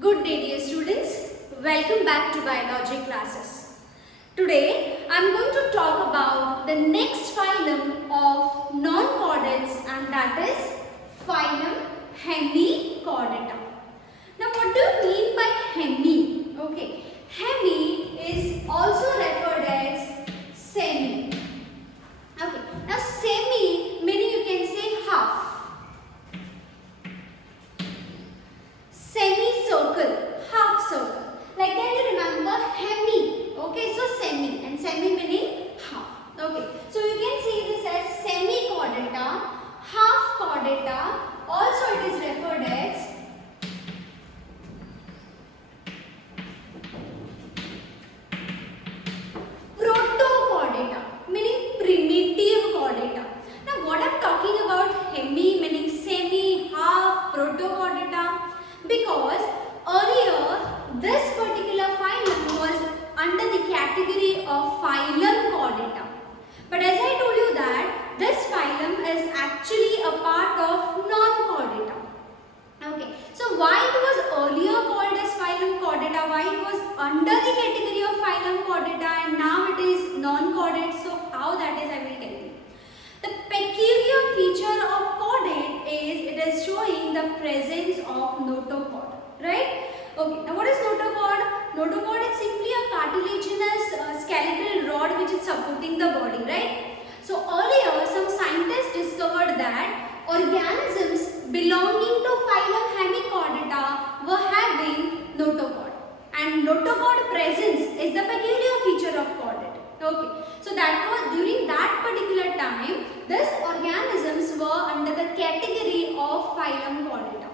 Good day dear students, welcome back to biology classes. Today I am going to talk about the next phylum of non-chordates, and that is phylum Hemichordata. Now what do you mean by hemi? Okay, hemi is also referred as semi. Okay, now semi meaning you can say half. Semicircle, half circle. Like that you remember hemi. Okay, so semi and semi meaning half. Okay, so you can see this as semichordata, half chordata. Also it is referred as protochordata, meaning primitive chordata. Now what I am talking about hemi meaning semi, half, protochordata, because earlier this particular phylum was under the category of phylum Chordata. But as I told you that this phylum is actually a part of non-Chordata. Okay, so why it was earlier called as phylum Chordata, why it was under the category of phylum Chordata and now it is non-chordate, so how that is I will tell you. The peculiar feature of chordate is it is showing the presence of notochord, right? Okay, now what is notochord? Notochord is simply a cartilaginous skeletal rod which is supporting the body, right? So earlier some scientists discovered that organisms belonging to phylum Hemichordata were having notochord, and notochord presence is the peculiar feature of chordate. Okay, so that was during that particular time, these organisms were under the category of phylum Chordata.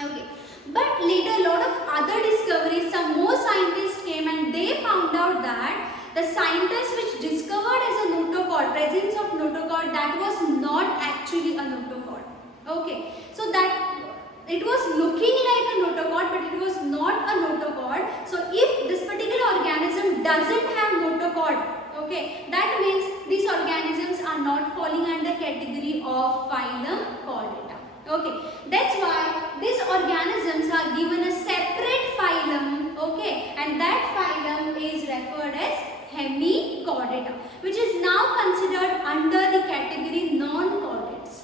Okay, but later a lot of other discoveries, some more scientists came and they found out that the scientists which discovered as a notochord, presence of notochord, that was not actually a notochord. Okay, so that it was looking like a notochord but it was not a notochord. So if this particular organism doesn't have notochord, okay, that means these organisms are not falling under category of phylum Chordata. Okay, that's why these organisms are given a separate phylum, okay, and that phylum is referred as Hemichordata, which is now considered under the category non-chordates.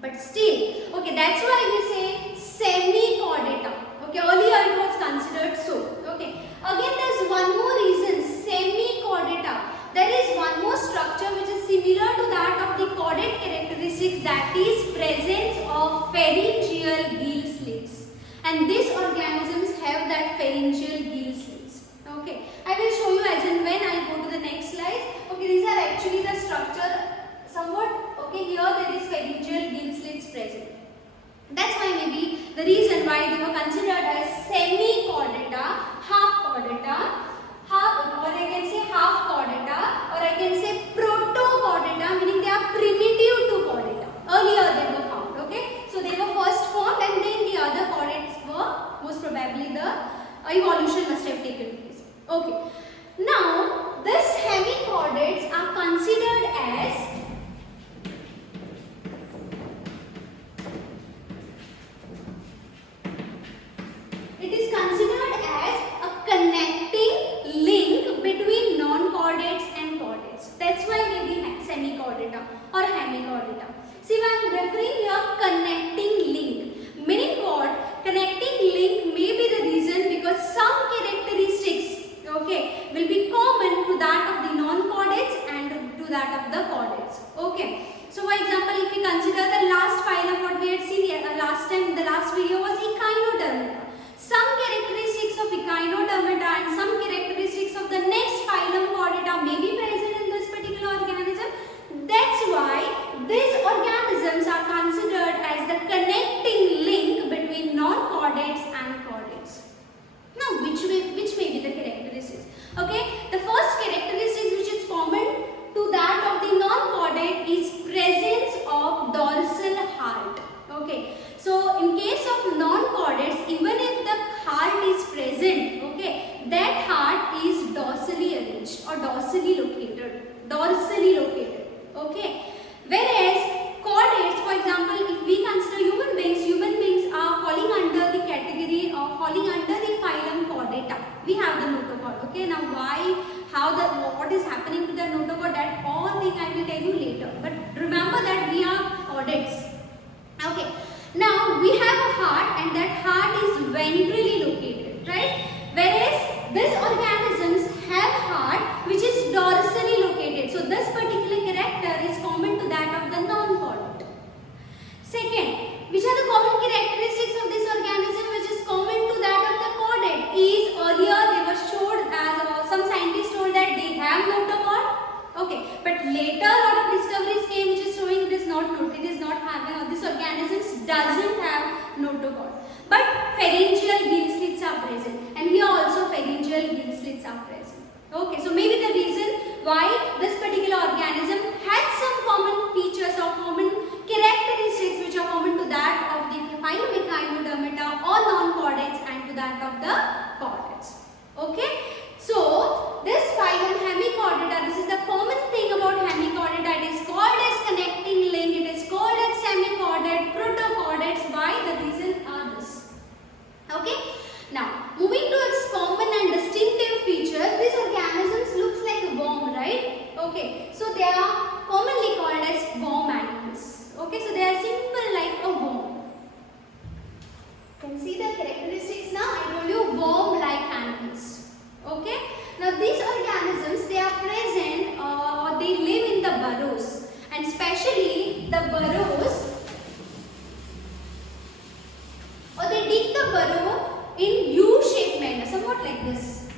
But still, okay, that's why we say semichordata. Okay, earlier it was considered so. Okay, again there's one more reason, semichordata. There is one more structure which is similar to that of the chordate characteristics, that is presence of pharyngeal gill slits. And these organisms have that pharyngeal gill slits. Okay, I will show you as and when I go to the next slide. Okay, these are actually the structure somewhat. Okay, here there is pharyngeal gill slits present. That's why maybe the reason why they were considered as semi-chordata, half chordata, or I can say half chordata, or I can say proto-chordata, meaning they are primitive to chordata. Earlier they were found, okay. So they were first formed and then the other chordates were, most probably the evolution must have taken place. Okay. Now, these hemichordates are considered as . what is happening to the notochord, that all thing I will tell you later. But remember that we are chordates. Okay. Now we have a heart, and that heart is ventrally located, right? Whereas these organisms have heart which is dorsally located. So this particular character is common to that of the non-chordate. Second, which are the common characteristics of this organism which is common to that of the chordate is earlier they were showed as some scientists told that they have notochord. Okay, but later a lot of discoveries came which is showing it is not having, this organisms doesn't have notochord. But pharyngeal gill slits are present, and here also pharyngeal gill slits are present. Okay, so maybe the reason why this particular organism has some common features or common characteristics which are common to that of the phylum Echinodermata or non-chordates and to that of the chordates. Okay, so this phylum Hemichordata, this is the common thing about Hemichordata. It is called as connecting link. It is called as semichordate, protochordates. Why? The reason are this. Okay. Now, moving to its common and distinctive features, these organisms looks like a worm, right? Okay. So they are commonly called as worm animals. Okay. So they are simple like a worm. You can see the characteristics now. I told you worm-like animals. Okay. Now these organisms, they are present or they live in the burrows, and especially the burrows, or they dig the burrow in U-shaped manner, somewhat like this.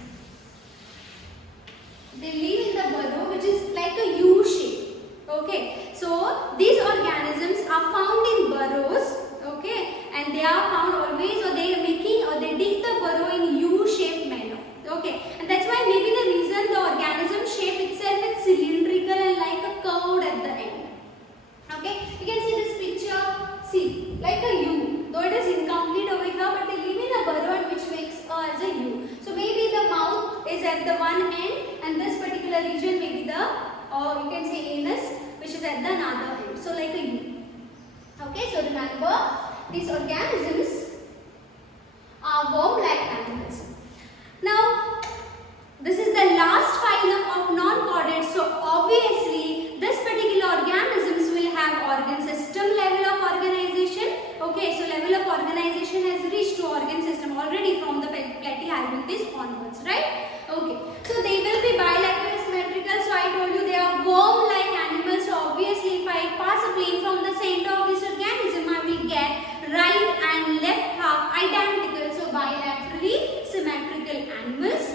They live in the burrow which is like a U shape. Okay, so these organisms are found in burrows. Okay, and they are found always, or they are making, or they dig the burrow in U-shaped manner. Okay, and that's why maybe the reason the organism shape itself is cylindrical and like a curved at the end. Okay, you can see this picture. See, like a U. Though it is incomplete over here, but they live in a burrow which makes as a U. So maybe the mouth is at the one end, and this particular region may be the, or you can say anus, which is at the another end. So like a U. Okay, so remember these organisms are worm-like animals. Now, this is the last phylum of non-chordates. So obviously, this particular organisms will have organ system level of organization. Okay, so level of organization has reached to organ system already from the platyhelminthes onwards, right? Okay, so they will be bilateral symmetrical. So I told you they are worm-like animals. So obviously, if I pass a plane from the center of this organism, I will get right and left half identical. So bilaterally symmetrical animals.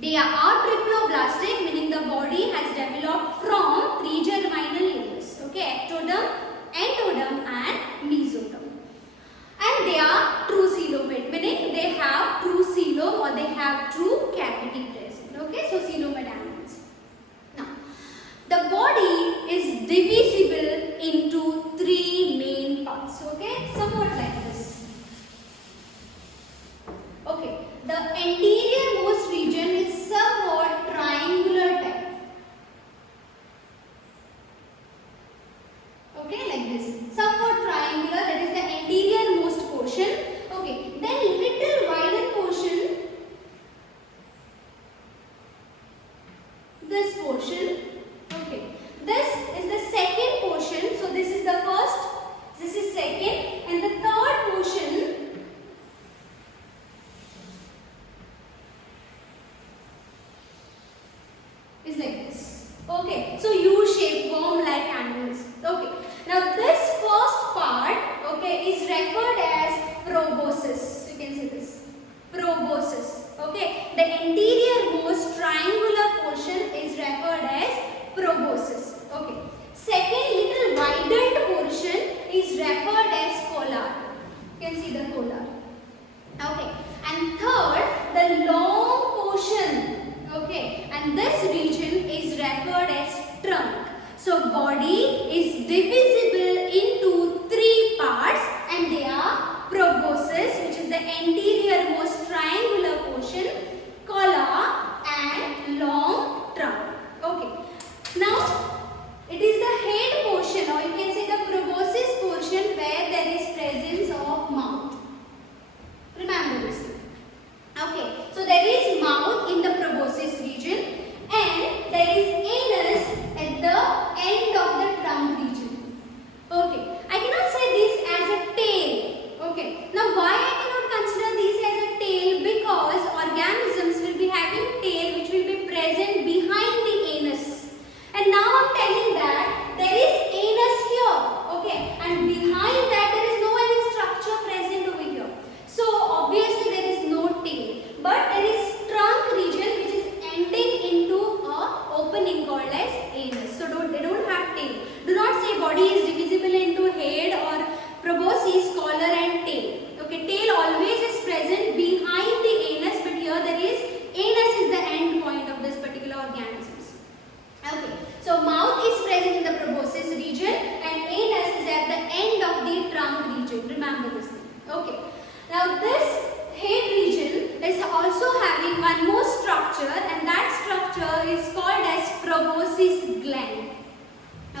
They are triploblastic, meaning the body has developed from three germinal layers. Okay, ectoderm, endoderm and mesoderm. And they are true coelomate, meaning they have true coelom or they have true cavity present. Okay, so coelomate animals. Now, the body is divisible into three main parts. Okay, somewhat like this. Okay, the anterior most region is somewhat triangular type. Okay, like this. Somewhat triangular, that is the anterior most portion. Okay, then little wider portion, this portion. Okay, this is the second portion. So this is the first, this is second, and the third portion is like this. Okay, so U-shaped worm-like animals. Okay, now this first part, okay, is referred as proboscis. You can see this, proboscis. Okay, the anterior most triangular portion is referred as proboscis. Okay, second little widened portion is referred as colar. You can see the colar. Okay, and third, the long portion. Okay, and this region is referred as trunk. So body is divisible into three parts, and they are proboscis, which is the anterior most triangular portion, collar and long trunk. Okay, now it is the head portion, or you can say the proboscis portion, where there is presence of mouth. Remember this. Okay, so there is mouth in the proboscis region, Now this head region is also having one more structure, and that structure is called as proboscis gland.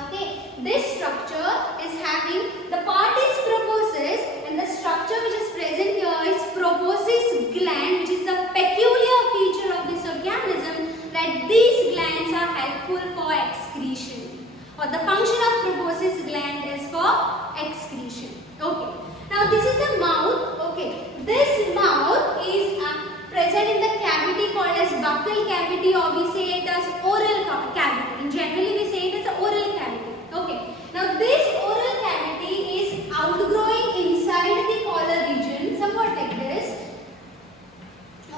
Okay, this structure is having, the part is proboscis and the structure which is present here is proboscis gland, which is the peculiar feature of this organism, that these glands are helpful for excretion, or the function of proboscis gland is for excretion. Okay, now this is the mouth. Okay, this mouth is present in the cavity called as buccal cavity, or we say it as oral cavity. In generally we say it as oral cavity. Okay, now this oral cavity is outgrowing inside the collar region, somewhat like this.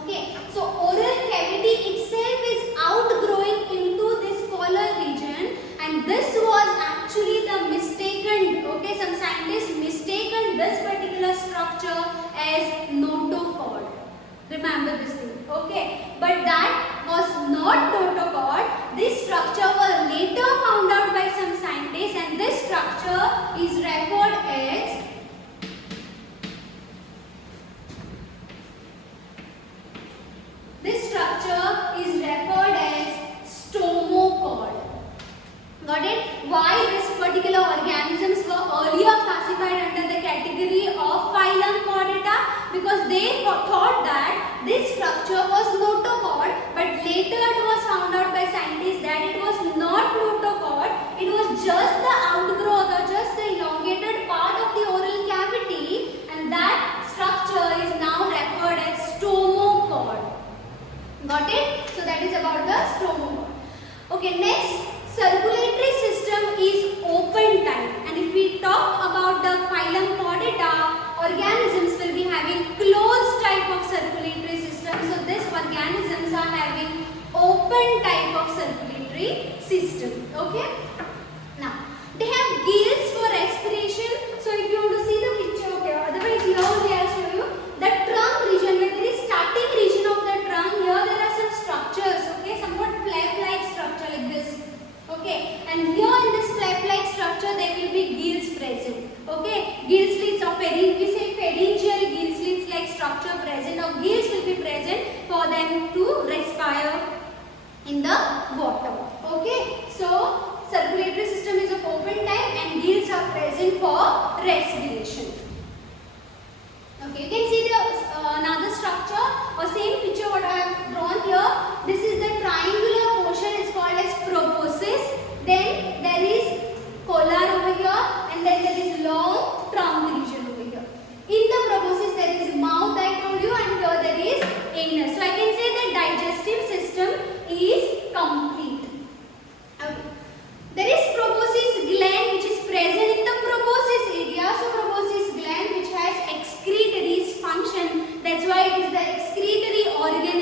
Okay, so oral cavity itself is outgrowing into this collar region, and this was actually the mistaken, okay, some scientists mistaken this particular structure as notochord. Remember this thing, okay, but that was not notochord. This structure was later found out by some scientists, and this structure is referred as stomochord. Got it? Why this particular organisms were earlier classified under the category of phylum Chordata? Because they thought that this structure was notochord, but later it was found out by scientists that it was not notochord. It was just the outgrowth, or just the elongated part of the oral cavity, and that structure is now referred as stomochord. Got it? So that is about the stomochord. Okay, next, circulatory system is open type, and if we talk about the phylum Chordata, organisms will be having closed type of circulatory system. So these organisms are having open type of circulatory system. Okay. Now they have gills for respiration. So if you want to see the picture, okay. Otherwise here only I will show you the trunk region, where there is starting region of the trunk. Here there are some structures. Okay, somewhat flap-like structure like this. Okay, and here in this flap-like structure there will be gills present. Okay, gill slits or we say pharyngeal gill slits like structure present, or gills will be present for them to respire in the water. Okay, so circulatory system is of open type and gills are present for respiration. Okay, you can see the another structure or same picture what I have drawn here. This is the triangular portion, is called as proboscis. Then there is collar over here, and then there is long trunk region over here. In the proboscis there is mouth, I told you, and here there is anus. So I can say the digestive system is complete. Okay. There is proboscis gland which is present in the proboscis area. So proboscis gland which has excretory function. That's why it is the excretory organ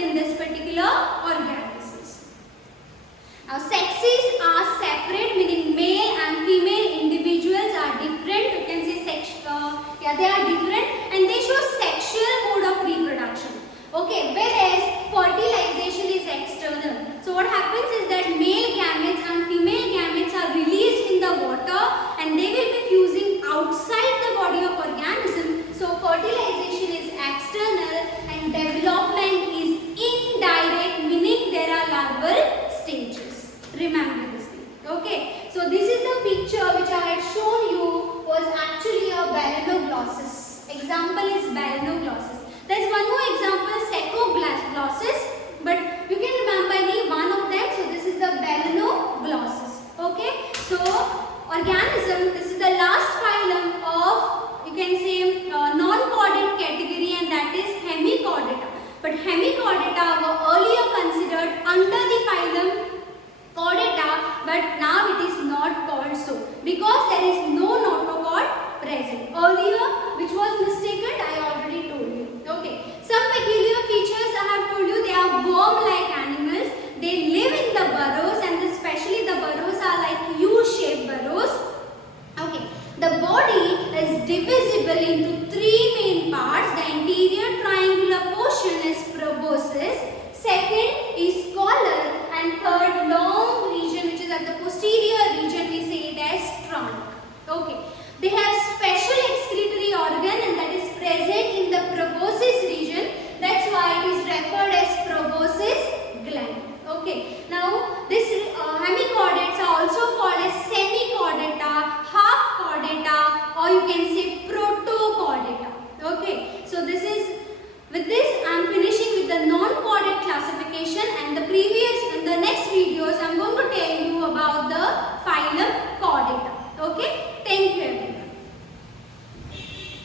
videos, I'm going to tell you about the